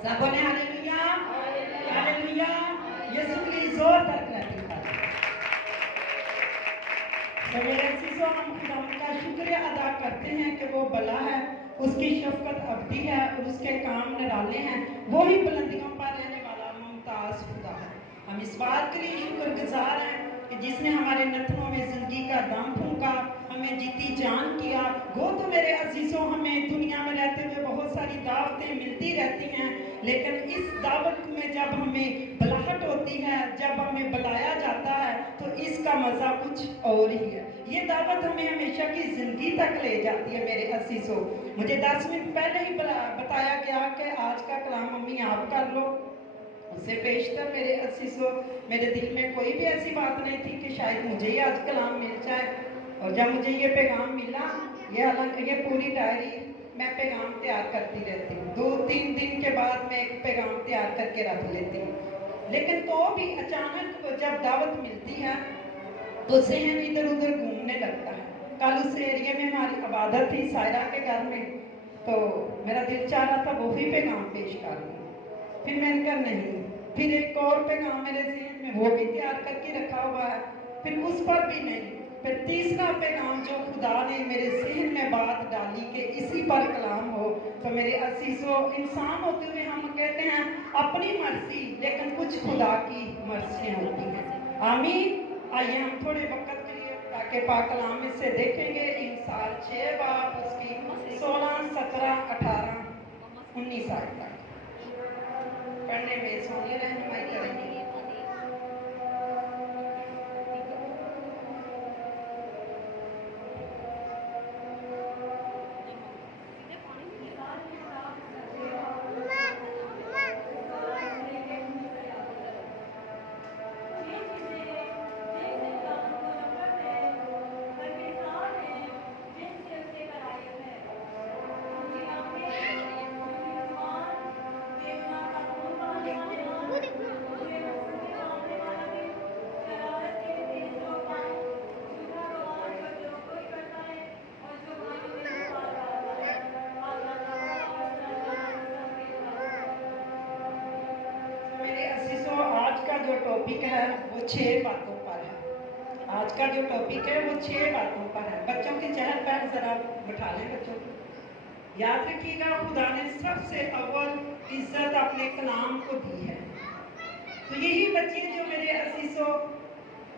सब बोले hallelujah, hallelujah. यीशु के लिए जोरदार क्लैपिंग करें। तो मेरे अजीजों, हम खुदा का शुक्रिया अदा करते हैं कि वो भला है, उसकी शफकत अबदी है और उसके काम निराले हैं। वो ही बुलंदियों पर रहने वाला मुमताज खुदा है। हम इस बात के लिए शुक्रगुजार हैं कि जिसने हमारे नथनों में जिंदगी का दम फूंका, हमें जीती जान किया। वो तो मेरे अजीजों, हमें दुनिया में रहते हुए बहुत सारी दावतें मिलती रहती हैं, लेकिन इस दावत में जब हमें बुलाहट होती है, जब हमें बुलाया जाता है, तो इसका मज़ा कुछ और ही है। ये दावत हमें हमेशा की ज़िंदगी तक ले जाती है मेरे अजीजों। मुझे 10 मिनट पहले ही बताया गया कि आज का कलाम मम्मी आप कर लो। उससे पेशतर मेरे अजीजों, मेरे दिल में कोई भी ऐसी बात नहीं थी कि शायद मुझे ही आज कलाम मिल जाए। और जब मुझे ये पैगाम मिला, ये हालांकि ये पूरी डायरी मैं पैगाम तैयार करती रहती हूँ। 2-3 दिन के बाद मैं एक पैगाम तैयार करके रख लेती हूँ। लेकिन तो भी अचानक जब दावत मिलती है तो जहन इधर उधर घूमने लगता है। कल उस एरिया में हमारी इबादत थी सायरा के घर में, तो मेरा दिल चाह रहा था वही पैगाम पेश कर दूँ। फिर मैंने कहा नहीं, फिर एक और पैगाम मेरे ज़हन में वो भी तैयार करके रखा हुआ है, फिर उस पर भी नहीं। फिर तीसरा पैगाम जो खुदा ने मेरे ज़हन में बात डाली कि इसी पर कलाम हो। तो मेरे अजीजों, इंसान होते हुए हम कहते हैं अपनी मर्जी, लेकिन कुछ खुदा की मर्जियाँ होती हैं। आमीन। आइए हम थोड़े वक्त के लिए ताकि पाक कलाम में से देखेंगे इंसाल 6 बाब उसकी 16, 17, 18, 19 आयत तक पढ़ने में सोनी रहनुमाई करेंगे। टॉपिक है वो 6 बातों पर है। आज का जो टॉपिक है वो 6 बातों पर है। बच्चों के चहल पहल जरा बिठा लें बच्चों को। याद रखिएगा, खुदा ने सबसे अव्वल इज्जत अपने कलाम को दी है। तो यही बच्चे जो मेरे अजीजों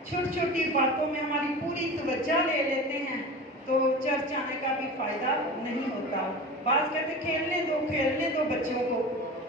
छोटी छोटी बातों में हमारी पूरी तवज्जो ले लेते हैं, तो चर्च आने का भी फायदा नहीं होता। बात कहते खेलने दो बच्चों को,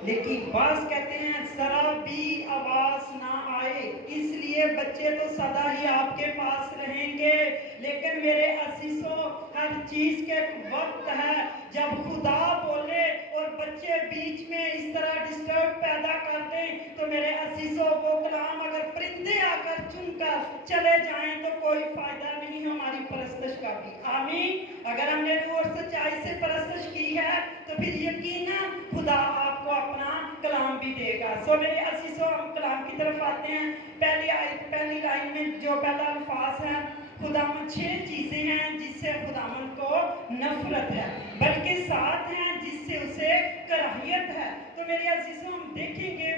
लेकिन बास कहते हैं जरा भी आवाज ना आए, इसलिए बच्चे तो सदा ही आपके पास रहेंगे। लेकिन मेरे अजीजों, हर चीज के वक्त है। जब खुदा बोले और बच्चे बीच में इस तरह डिस्टर्ब पैदा कर दें, तो मेरे अजीजों वो कलाम अगर परिंदे आकर चुनकर चले जाएं तो कोई फायदा नहीं हमारी परस्तश का भी। आमीन। अगर हमने रूह और सच्चाई से परस्तश की है तो फिर यकीनन खुदा आपको अपना कलाम भी देगा। सो मेरे अजीजों, हम कलाम की तरफ आते हैं। पहली लाइन में जो पहला अल्फाज है, खुदावंद 6 चीजें हैं जिससे खुदावंद को नफरत है, बल्कि 7 हैं जिससे उसे कराहियत है। तो मेरे अजीजों, हम देखेंगे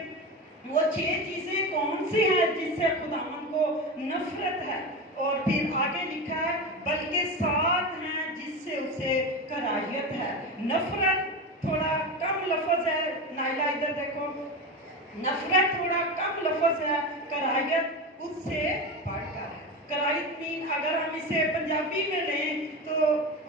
वो 6 चीजें कौन सी हैं जिससे खुदावंद को नफरत है। और फिर आगे लिखा है बल्कि 7 हैं जिससे उसे कराहियत है। नफरत थोड़ा कम लफ्ज है, नाइला इधर देखो, नफरत थोड़ा कम लफ्ज है, कराहियत उससे बढ़कर है। कराहियत मीन अगर हम इसे पंजाबी में लें तो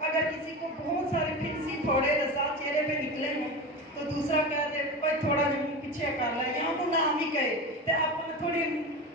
अगर किसी को बहुत सारे फिंसी फोड़े रसा चेहरे पे निकले हों तो दूसरा कह दे भाई थोड़ा जिहा पीछे कर ला, या वो नाम ही कहे तो अपन थोड़ी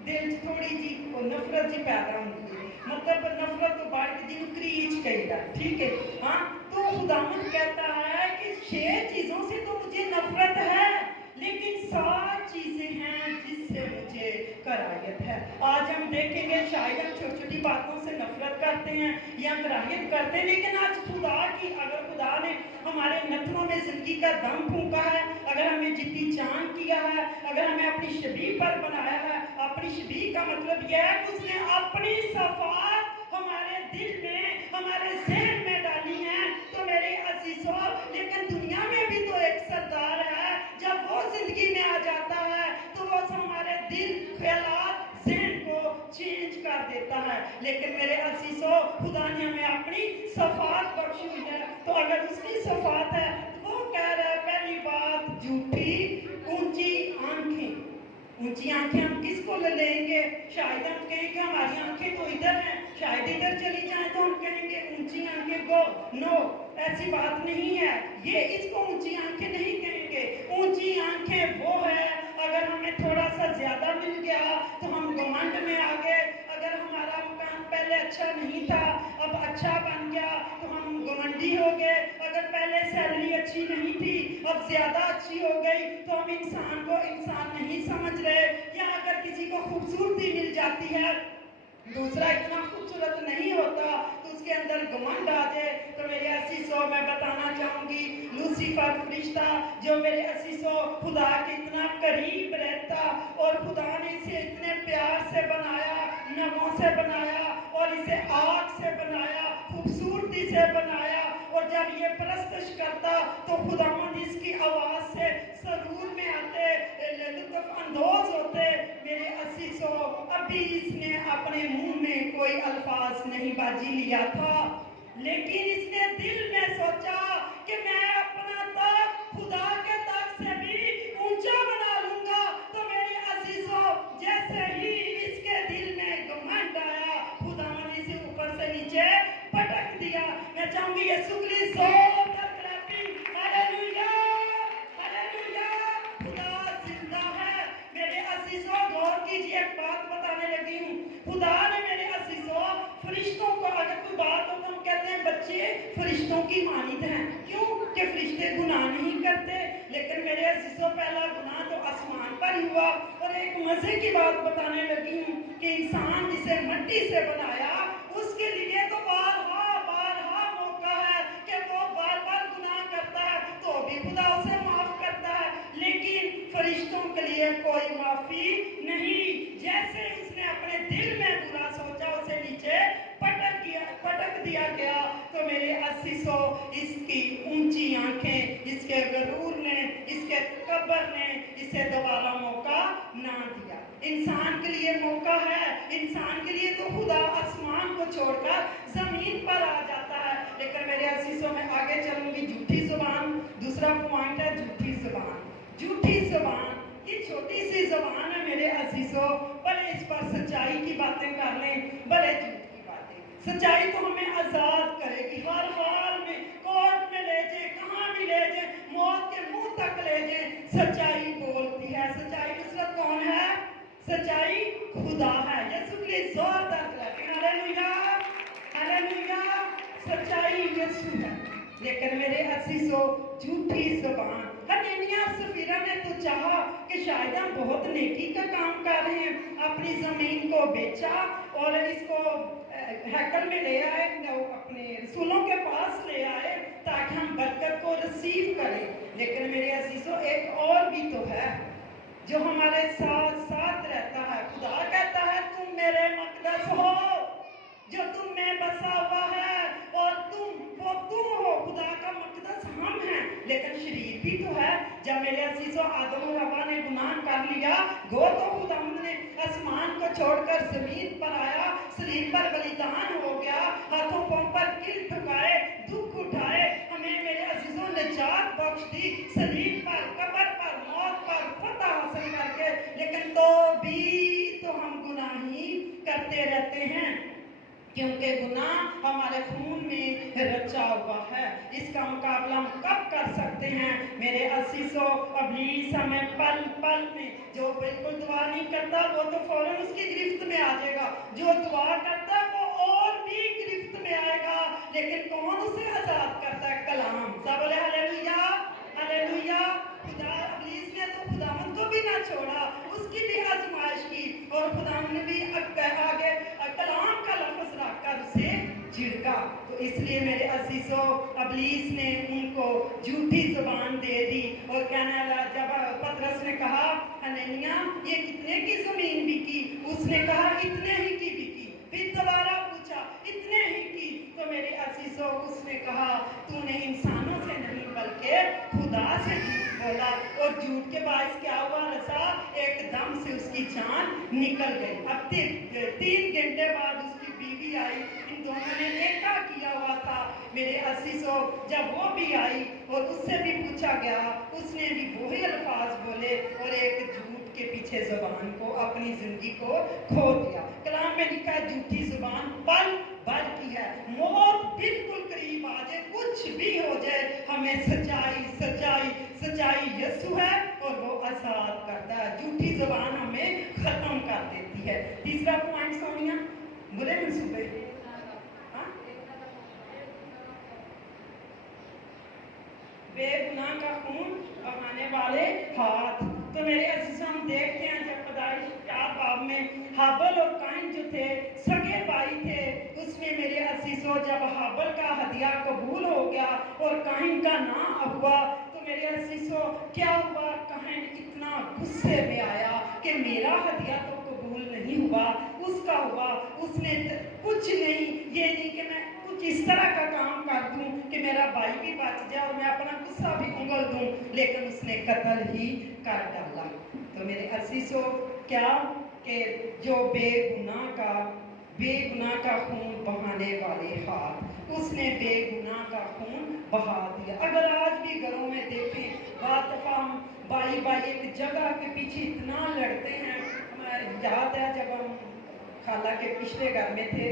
दिल थोड़ी जी नफरत जी पैदा होती है। मतलब नफरत तो बढ़ के जिन्होंने क्रीच कहता, ठीक है। हाँ, तो खुदावंद कहता है कि 6 चीजों से तो मुझे नफरत है, लेकिन 7 चीजें हैं जिससे मुझे कराहियत है। आज हम देखेंगे शायद हम छोटी छोटी बातों से नफरत करते हैं या कराहियत करते हैं, लेकिन आज खुदा की, अगर खुदा ने हमारे नथनों में जिंदगी का दम फूंका है, अगर हमें जिद्दी जान किया है, अगर हमें अपनी शबीह पर बनाया है, अपनी शबीह का मतलब यह है कि उसने अपनी सफात हमारे दिल में, हमारे ज़हन में डाली है। तो मेरे अजीजों, लेकिन दुनिया में भी तो एक सरदार है। जब वो صفات بخشی ہوئی ہے، تو اگر اس کی صفات ہے تو وہ کہہ رہا ہے پہلی بات جھوٹی اونچی آنکھیں۔ اونچی آنکھیں ہم کس کو لیں گے؟ شاید ہم کہیں کہ ہماری آنکھیں تو ادھر ہیں، شاید ادھر چلی جائیں تو ہم کہیں گے اونچی آنکھیں کو نو، ایسی بات نہیں ہے، یہ اس کو اونچی آنکھیں نہیں کہیں گے۔ اونچی آنکھیں وہ ہے اگر ہمیں تھوڑا سا زیادہ مل گیا تو ہم گھمنڈ میں آ گئے، اگر ہمارا مکان پہلے اچھا نہیں تھا اب اچھا بن گیا تو ہم گھمنڈی ہو گئے، اگر پہلے سیلری اچھی نہیں تھی اب زیادہ اچھی ہو گئی تو ہم انسان کو انسان نہیں سمجھ رہے، یا اگر کسی کو خوبصورتی مل جاتی ہے دوسرا اتنا خوبصورت نہیں ہوتا تو اس کے اندر گھمنڈ آ جائے۔ تو میرے عزیزو میں بتانا چاہوں گی لوسیفر فرشتہ جو میرے عزیزو خدا کے اتنا قریب رہتا اور خدا نے اسے اتنے پیار سے بنایا، نگوں سے بنایا اور اسے آگ سے بنایا، خوبصورتی سے بنایا، اور جب یہ پرستش کرتا تو خداوند اس کی آواز سے سرور میں آتے، لطف اندوز ہوتے۔ میرے عزیزو ابھی اس نے اپنے منہ میں کوئی الفاظ نہیں باجی لیا تھا، لیکن اس نے دل میں سوچا کہ میں اپنا تخت خدا کے تخت سے بھی اونچا بنا لوں گا۔ تو میرے عزیزو جیسے ہی اس کے دل میں گھمنڈ آیا خدا نے اسے اوپر سے نیچے پٹک دیا۔ میں چاہوں گی یسوع کے لیے زوردار کلیپنگ، ہاللویا ہاللویا، خدا زندہ ہے۔ میرے عزیزو غور کیجئے، ایک بات بتانے لگی ہوں، خدا نے میرے عزیزو فرشتوں کو، اگر کوئی بات ہو تو ہم کہتے ہیں بچے فرشتوں کی مانند ہیں، کیوں کہ فرشتے گناہ نہیں کرتے، لیکن میرے عزیزو پہلا گناہ تو آسمان پر ہوا۔ اور ایک مزے کی بات بتانے لگی ہوں کہ انسان جسے مٹی سے بنایا اس کے لیے تو بارہا موقع ہے کہ وہ بار بار گناہ کرتا ہے تو بھی خدا اسے معاف کرتا ہے، لیکن فرشتوں کے لیے کوئی معافی نہیں۔ جیسے اس نے اپنے دل میں برا سوچا اسے نیچے پٹک دیا گیا۔ تو میرے عزیزو اس کی اونچی آنکھیں، اس کے غرور نے، اس کے تکبر نے اسے دوبارہ موقع نہ دیا۔ انسان کے لیے موقع ہے، انسان کے لیے تو خدا آسمان کو چھوڑ کر زمین پر آ جاتا ہے، لیکن میرے عزیزو میں آگے چلوں گی۔ جھوٹی زبان، دوسرا پوائنٹ ہے جھوٹی زبان۔ جھوٹی زبان یہ چھوٹی سی زبان ہے میرے عزیزو، بھلے اس پر سچائی کی باتیں کر لیں بھلے جھوٹ کی باتیں، سچائی تو ہمیں آزاد کرے گی ہر حال میں، کورٹ میں لے جائیں کہاں بھی لے جائیں، موت کے منہ تک لے جائیں، سچائی بولتی ہے۔ سچائی نصرت کون ہے؟ سچائی خدا ہے۔ یسوع کے لیے زوردار کلیپنگ، ہاللویا ہاللویا، سچائی یسوع ہے۔ لیکن میرے عزیزو جھوٹی زبان، حنانیہ سفیرہ نے تو چاہا کہ شاید ہم بہت نیکی کا کام کر رہے ہیں، اپنی زمین کو بیچا اور اس کو ہیکل میں لے آئے، اپنے رسولوں کے پاس لے آئے تاکہ ہم برکت کو ریسیو کریں۔ لیکن میرے عزیزو ایک اور بھی تو ہے جو ہمارے ساتھ ساتھ رہتا ہے۔ خدا کہتا ہے تم میرے مقدس ہو، جو تم میں بسا ہوا ہے، اور وہ تم ہو۔ خدا کا مقدس ہم ہیں، لیکن شریر بھی تو ہے۔ جب میرے عزیزو آدم و حوا نے گناہ کر لیا، گو تو خدا نے آسمان کو چھوڑ کر زمین پر آیا، صلیب پر بلیدان ہو گیا، ہاتھوں پاؤں پر کیل ٹھکائے، دکھ اٹھائے، ہمیں میرے عزیزوں نجات بخش دی، صلیب پر، قبر پر، موت پر فتح حاصل کر کے، لیکن تو بھی تو ہم گناہ ہی کرتے رہتے ہیں، کیونکہ گناہ ہمارے خون میں رچا ہوا ہے۔ اس کا مقابلہ ہم کب کر سکتے ہیں؟ میرے عزیزو ابلیس ہمیں پل پل میں، جو بالکل دعا نہیں کرتا وہ تو فوراً اس کی گرفت میں آ جائے گا، جو دعا کرتا وہ اور بھی گرفت میں آئے گا، لیکن کون اسے آزاد کرتا ہے؟ کلام۔ سب بولے ہاللویا ہاللویا۔ خدا ابلیس نے تو خداوند کو بھی نہ چھوڑا، اس کی بھی آزمائش کی، اور خداوند نے بھی آگے کلام کا لفظ رکھ کر اسے جھڑکا۔ تو اس لیے میرے عزیزو ابلیس نے ان کو جھوٹی زبان دے دی، اور کہنے لگا، جب پطرس نے کہا حنانیہ یہ کتنے کی زمین بکی؟ اس نے کہا اتنے ہی کی بکی۔ پھر دوبارہ پوچھا اتنے ہی کی؟ تو میرے عزیزو اس نے کہا تو نے انسانوں سے نہیں بلکہ خدا سے جھوٹ بولا، اور جھوٹ کے باعث کیا ہوا رسا؟ ایک دم سے اس کی جان نکل گئی۔ اب 3 گھنٹے بعد اس کی بیوی भी आई, इन दोनों ने एका किया हुआ था। मेरे असीसों, जब वो भी आई और उससे भी पूछा गया, उसने भी वही अल्फाज बोले और एक झूठ के पीछे जुबान को, अपनी जिंदगी को खो दिया। कलाम में लिखा है झूठी जुबान पल भर की है, मौत बिल्कुल करीब आ जाए, कुछ भी हो जाए, हमें सच्चाई सच्चाई सच्चाई यीशु है और वो आजाद करता है। झूठी जुबान हमें खत्म कर देती है। तीसरा पॉइंट सोनिया, बुरे मंसूबे, बेगुनाह का खून बहाने वाले हाथ। तो मेरे अजीजों, हम देखते हैं जब पैदाइश 4 बाब में हाबल और काइन जो थे सगे भाई थे, उसमें मेरे अजीजों जब हाबल का हदिया कबूल हो गया और काइन का ना हुआ, तो मेरे अजीजों क्या हुआ, काइन इतना गुस्से में आया कि मेरा हदिया तो कबूल नहीं हुआ, उसका हुआ। उसने कुछ नहीं, ये नहीं कि मैं कुछ इस तरह का काम कर दूं कि मेरा भाई भी बच जाए और मैं अपना गुस्सा भी उंगल दूं, लेकिन उसने कत्ल ही कर डाला। तो मेरे अजीजों, क्या कि जो बेगुनाह का खून बहाने वाले हाथ, उसने बेगुनाह का खून बहा दिया। अगर आज भी घरों में देखें, बात दफा हम भाई एक जगह के पीछे इतना लड़ते हैं। याद है जब हम खाला के पिछले घर में थे,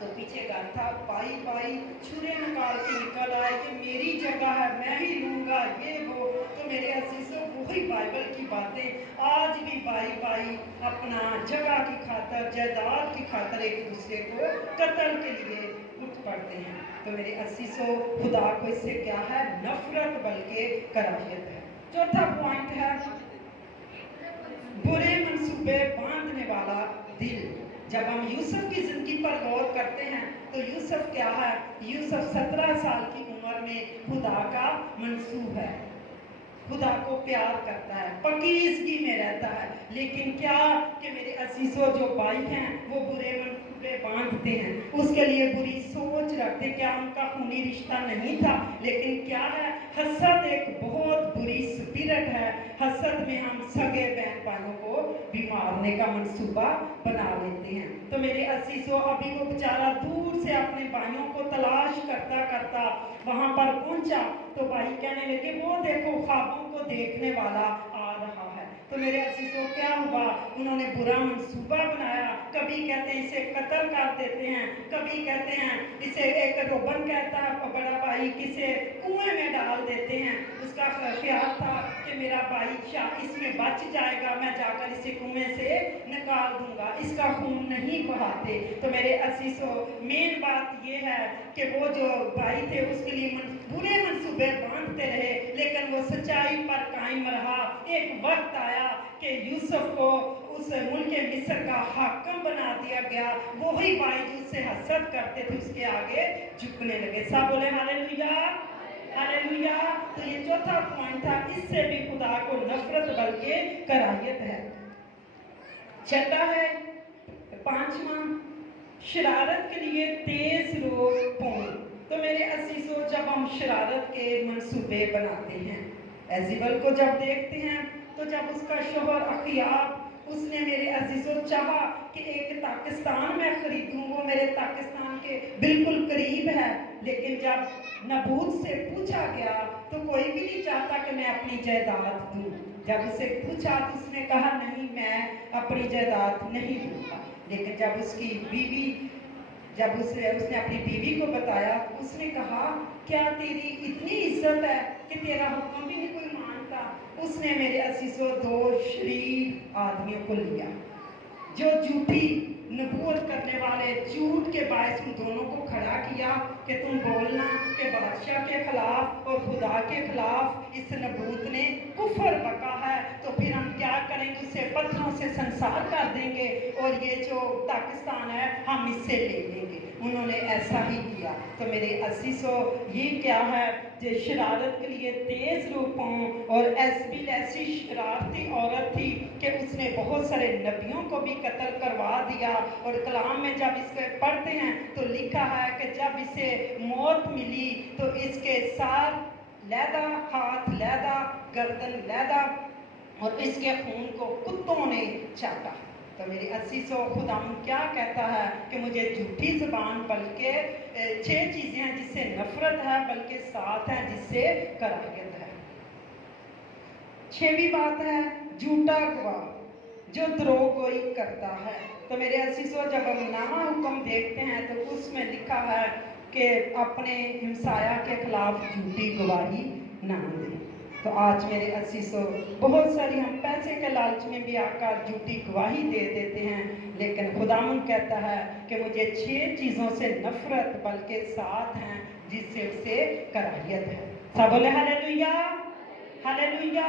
तो पीछे घर था, भाई छुरे निकाल के निकल आए कि मेरी जगह है, मैं ही लूंगा, ये वो। तो मेरे अजीजों, वही बाइबल की बातें आज भी भाई अपना जगह की खातर, जायदाद की खातर एक दूसरे को कत्ल के लिए उठ पड़ते हैं। तो मेरे अजीजों, खुदा को इससे क्या है, नफरत बल्कि कराहियत है। चौथा पॉइंट है बुरे मंसूबे बांधने वाला दिल। जब हम यूसुफ की जिंदगी पर गौर करते हैं, तो यूसुफ क्या है, यूसुफ 17 साल की उम्र में खुदा का मंसूब है, खुदा को प्यार करता है, पकीज़गी में रहता है। लेकिन क्या कि मेरे अजीजों, जो भाई हैं वो बुरे मंसूबे बांधते हैं, उसके लिए बुरी सोच रखते। क्या उनका खूनी रिश्ता नहीं था, लेकिन क्या है, हसद एक बहुत बुरी स्पिरिट है। हसद में हम सगे बहन भाइयों को भी मारने का मंसूबा बना लेते हैं। तो मेरे अजीजों, अभी वो बेचारा दूर से अपने भाइयों को तलाश करता करता वहां पर पहुंचा, तो भाई कहने लगे, वो देखो ख्वाबों को देखने वाला आ रहा है। तो मेरे अजीजों, क्या हुआ, उन्होंने बुरा मंसूबा बनाया। कभी कहते हैं इसे कत्ल कर देते हैं, कभी कहते हैं इसे, एक रोबन कहता है बड़ा भाई, किसे कुएं में डाल देते हैं। उसका ख्याल था कि मेरा भाई इसमें बच जाएगा, मैं जाकर इसे कुएं से निकाल दूंगा, इसका खून नहीं बहाते। तो मेरे अजीजों, मेन बात यह है कि वो जो भाई थे उसके लिए बुरे मंसूबे बांधते रहे, लेकिन वो सच्चाई पर कायम रहा। एक वक्त आया कि यूसुफ को उस मुल्क मिस्र का हाकिम बना दिया गया। वही भाई जो उससे हसद करते थे उसके आगे झुकने लगे। सब बोले हालेलुया, हालेलुया। तो ये चौथा पॉइंट था, इससे भी खुदा को नफरत बल्कि कराहियत है। छठा है, पांचवा, शरारत के लिए तेज रोक पौन। तो मेरे अजीजों, जब हम शरारत के मंसूबे बनाते हैं, एजिबल को जब देखते हैं, तो जब उसका शोहर अखियाब, उसने मेरे अजीजों चाहा कि एक पाकिस्तान में खरीदूं, वो मेरे पाकिस्तान के बिल्कुल करीब है, लेकिन जब नबूत से पूछा गया तो कोई भी नहीं चाहता कि मैं अपनी जायदाद दूं। जब उसे पूछा तो उसने कहा, नहीं, मैं अपनी जायदाद नहीं दूंगा। लेकिन जब उसकी बीवी, जब उसने अपनी बीवी को बताया, उसने कहा, क्या तेरी इतनी इज्जत है कि तेरा हुक्म भी नहीं कोई मानता। उसने मेरे अजीजों 2 शरीफ आदमियों को लिया जो झूठी नबूवत करने वाले, झूठ के बायस उन दोनों को खड़ा किया कि तुम बोलना कि बादशाह के खिलाफ और खुदा के खिलाफ इस नबूत ने कुफर बका है, तो फिर हम क्या करेंगे, उसे पत्थरों से संसार कर देंगे और ये जो पाकिस्तान है हम इससे ले लेंगे। उन्होंने ऐसा ही किया। तो मेरे अजीजों, ये क्या है, जो शरारत के लिए तेज रूपों, और एसबिल ऐसी शरारती औरत थी कि उसने बहुत सारे नबियों को भी कत्ल करवा दिया। और कलाम में जब इसके पढ़ते हैं तो लिखा है कि जब इसे मौत मिली तो इसके सार लैदा, हाथ लैदा, गर्दन लैदा, और इसके खून को कुत्तों ने चाटा। तो तो मेरी अज़ीज़ों, खुदावंद क्या कहता है कि मुझे झूठी ज़बान, बल्कि 6 चीज़ें हैं जिससे नफरत है, बल्कि 7 हैं जिससे कराहियत है। 6वीं बात है झूठा गवाह जो द्रोहगोई करता है। तो मेरे अज़ीज़ों, जब हम नवा हुक्म देखते हैं तो उसमें लिखा है कि अपने हमसाया के खिलाफ झूठी गवाही ना दें। तो आज मेरे अज़ीज़ों, बहुत सारी हम पैसे के लालच में भी आकर झूठी गवाही दे देते हैं, लेकिन खुदावंद कहता है कि मुझे 6 चीज़ों से नफरत, बल्कि 7 हैं जिससे उसे कराहियत है। सब बोले हालेलुया, हालेलुया।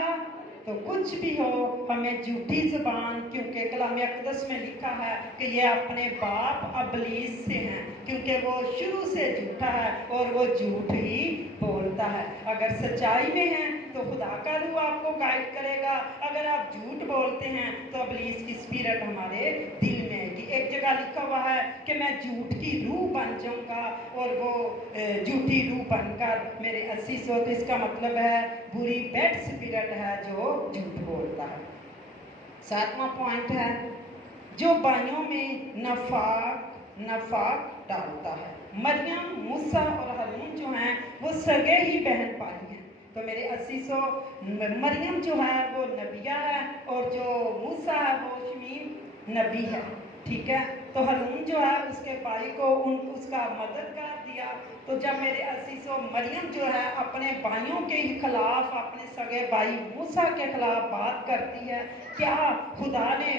तो कुछ भी हो, हमें झूठी ज़बान, क्योंकि कलाम अक़दस में लिखा है कि ये अपने बाप अबलीस से हैं, क्योंकि वो शुरू से झूठा है और वो झूठ ही बोलता है। अगर सच्चाई में हैं तो खुदा का रूह आपको गाइड करेगा, अगर आप झूठ बोलते हैं तो अबलीस की स्पिरिट हमारे दिल में आएगी। एक जगह लिखा हुआ है कि मैं झूठ की रूह बन जाऊंगा, और वो झूठी रूह बनकर मेरे अज़ीज़ों, तो इसका मतलब है बुरी बैड स्पिरिट है जो झूठ बोलता है। 7वां पॉइंट है जो भाइयों में नफाक डालता है। मरियम, मूसा और हारून जो हैं वो सगे ही बहन भाई हैं। तो मेरे अज़ीज़ों, मरियम जो है वो नबिया है, और जो मूसा है वो शमीम नबी है, ठीक है। तो हारून जो है उसके भाई को उसका मददगार दिया। तो जब मेरे अज़ीज़ों, मरियम जो है अपने भाइयों के ही खिलाफ, अपने सगे भाई मूसा के खिलाफ बात करती है, क्या खुदा ने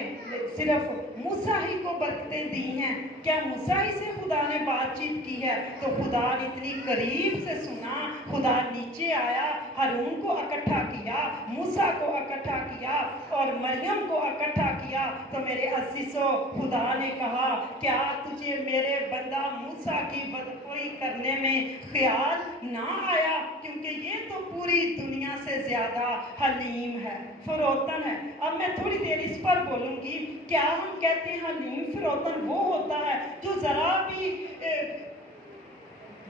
सिर्फ मूसा ही को बरकतें दी हैं? क्या मूसा ही से खुदा ने बातचीत की है? तो खुदा ने इतनी करीब से सुना, खुदा नीचे आया, हारून को इकट्ठा किया, मूसा को इकट्ठा किया और मरियम को इकट्ठा किया। तो मेरे अज़ीज़ों, खुदा ने कहा, क्या तुझे मेरे बंदा मूसा की बदखोई करने में ख्याल ना आया? क्योंकि ये तो पूरी दुनिया से ज़्यादा हलीम है, फरोतन है। अब मैं थोड़ी देर इस पर बोलूँगी। क्या हम कहते हैं हलीम फरोतन वो होता है जो ज़रा भी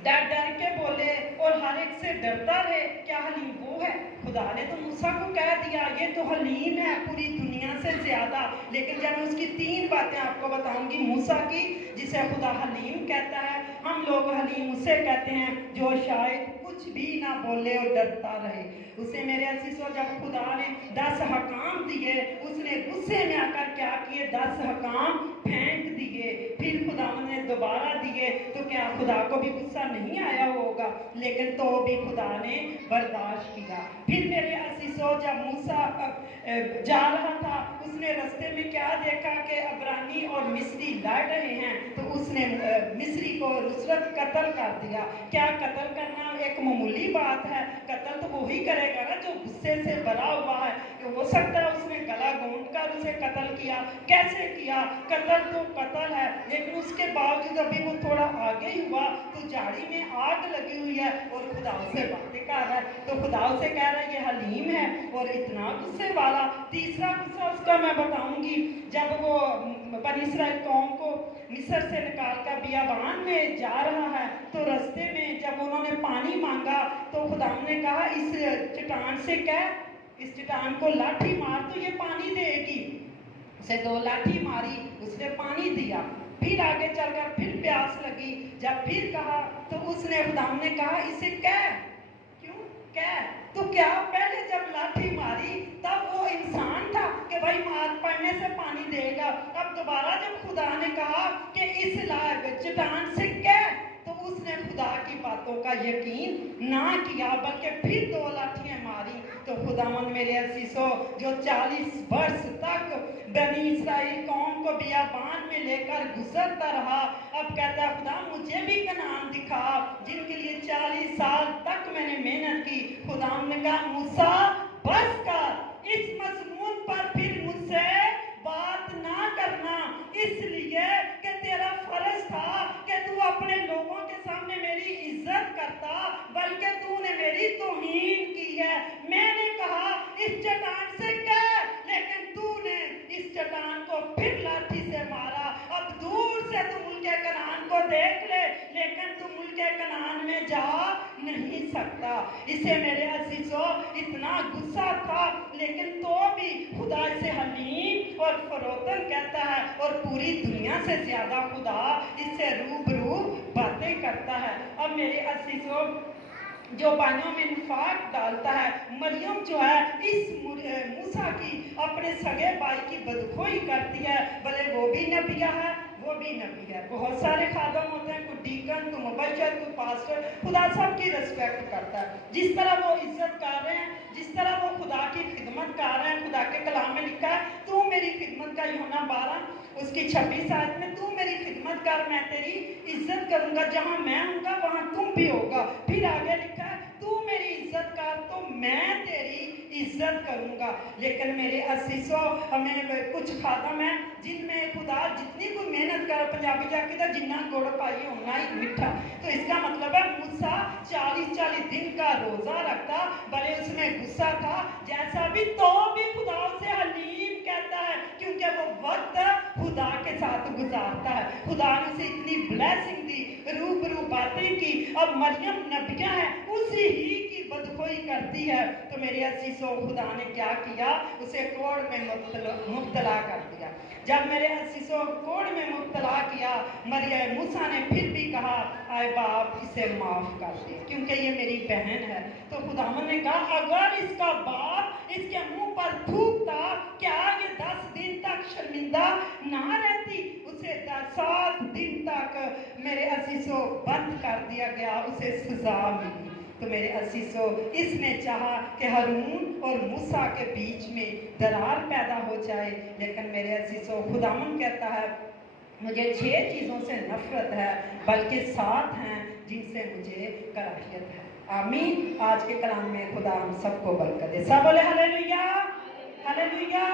डर डर के बोले और हर एक से डरता रहे? क्या हलीम वो है? खुदा ने तो मूसा को कह दिया ये तो हलीम है पूरी दुनिया से ज़्यादा। लेकिन जब मैं उसकी 3 बातें आपको बताऊंगी मूसा की, जिसे खुदा हलीम कहता है, हम लोग हलीम उसे कहते हैं जो शायद कुछ भी ना बोले और डरता रहे। उसे मेरे अज़ीज़ों, जब खुदा ने 10 हकाम दिए, उसने गुस्से में आकर क्या किए? 10 हकाम फेंक दिए। फिर खुदा ने दोबारा दिए, तो क्या खुदा को भी गुस्सा नहीं आया होगा? लेकिन तो भी खुदा ने बर्दाश्त किया। फिर मेरे अज़ीज़ों, जब मूसा जा रहा था, उसने रास्ते में क्या देखा कि अब्रानी और मिस्री लड़ रहे हैं, तो उसने मिस्री को नुसरत कत्ल कर दिया। क्या कत्ल करना एक मामूली बात है? कत्ल तो वही करेगा ना जो गुस्से से भरा हुआ है। हो सकता है उसने गला घोंट कर उसे कत्ल किया। कैसे किया? कत्ल तो कत्ल है, लेकिन उसके बावजूद अभी वो थोड़ा आगे ही हुआ तो झाड़ी में आग लगी हुई है और खुदा से बातें कर रहा है। तो खुदा से कह रहा है ये हलीम है और इतना गुस्से वाला। तीसरा गुस्सा उसका मैं बताऊंगी, जब वो बनी इस्राएल कौम को मिस्र से निकाल कर बियाबान में जा रहा है, तो रास्ते में जब उन्होंने पानी मांगा तो खुदा ने कहा इस चट्टान से कह, इस चट्टान को लाठी मार तो ये पानी देगी। उसे 2 लाठी मारी, उसने पानी दिया। फिर आगे चलकर फिर प्यास लगी, जब फिर कहा तो उसने खुदा ने कहा इसे कह। क्यों कह? तो क्या पहले जब लाठी मारी तब वो इंसान था कि भाई मार पड़ने से पानी देगा? अब दोबारा जब खुदा ने कहा कि इस चट्टान से कह, तो उसने खुदा की बातों का यकीन ना किया, बल्कि फिर 2 लाठियां मारी। तो खुदावंद मेरे अज़ीज़ों, जो 40 वर्ष तक बनी इस्राएल कौम को बियाबान में लेकर गुजरता रहा, अब कहता खुदा मुझे भी कनान दिखा जिनके लिए 40 साल तक मैंने मेहनत की। खुदा ने कहा मूसा बस कर, इस मजमून पर फिर मुझसे बात ना करना, इसलिए कि तेरा फर्ज था कि तू अपने लोगों के सामने मेरी इज्जत करता, बल्कि तूने मेरी तौहीन की है। मैंने कहा इस चट्टान से कह, लेकिन तूने इस चट्टान को फिर लाठी से मारा। अब दूर से तू मुल्के कनान को देख ले, लेकिन तू मुल्के कनान में जा नहीं सकता। इसे मेरे अजीजों इतना गुस्सा था, लेकिन तो भी खुदा से हलीम और फरोतन कहता है, और पूरी दुनिया से ज्यादा खुदा इससे रूबरू बातें करता है। अब मेरे अजीजों, जो भाइयों में निफाक डालता है, मरियम जो है इस मूसा की अपने सगे भाई की बदखोई करती है, भले वो भी नबिया है, वो भी नबी है। बहुत सारे खादम होते हैं, कोई डीकन, कोई मुबशर, कोई पास्टर, खुदा सबकी रिस्पेक्ट करता है। जिस तरह वो इज्जत कर रहे हैं, जिस तरह वो खुदा की खिदमत कर रहे हैं, खुदा के कलाम में लिखा है, तू मेरी खिदमत का, यूहन्ना 12 उसकी 26 आयत में, तू मेरी खिदमत कर, मैं तेरी इज्जत करूंगा, जहां मैं हूँगा वहां तुम भी होगा। फिर आगे लिखा है, तू मेरी इज्जत कर तो मैं तेरी इज्जत करूंगा। लेकिन मेरे असीसों, हमें कुछ खादम है जिनमें खुदा जितनी कोई मेहनत कर, पंजाबी जाके तो जिन्ना गुड़ पाई उतना ही मिठा। तो इसका मतलब है मूसा 40-40 दिन का रोजा रखता, भले उसमें गुस्सा था जैसा भी, तो भी खुदा उसे हलीम कहता है, क्योंकि वो वक्त खुदा के साथ गुजारता है। खुदा ने उसे इतनी ब्लेसिंग दी, रूबरू बातें की। अब मरियम नबिया है, उसी ही की बदखोई करती है। तो मेरे अजीजों, खुदा ने क्या किया, उसे कोड़ में मुब्तला कर दिया। जब मेरे अजीजों कोड़ में मुब्तला किया, मरियम मूसा ने फिर भी कहा, आए बाप इसे माफ कर दे, क्योंकि ये मेरी बहन है। तो खुदावन ने कहा, अगर इसका बाप इसके मुंह पर थूकता, क्या ये 10 दिन तक शर्मिंदा ना रहती? उसे 7 दिन तक मेरे अजीजों बंद कर दिया गया, उसे सजा मिली। तो मेरे अजीजों, इसने चाहा कि हारून और मूसा के बीच में दरार पैदा हो जाए, लेकिन मेरे अजीजों, खुदावन कहता है, मुझे 6 चीज़ों से नफरत है, बल्कि 7 हैं जिनसे मुझे कराहियत है। आमीन। आज के कलाम में खुदा हम सबको बरकत दे। सब बोले हालेलुया, हालेलुया।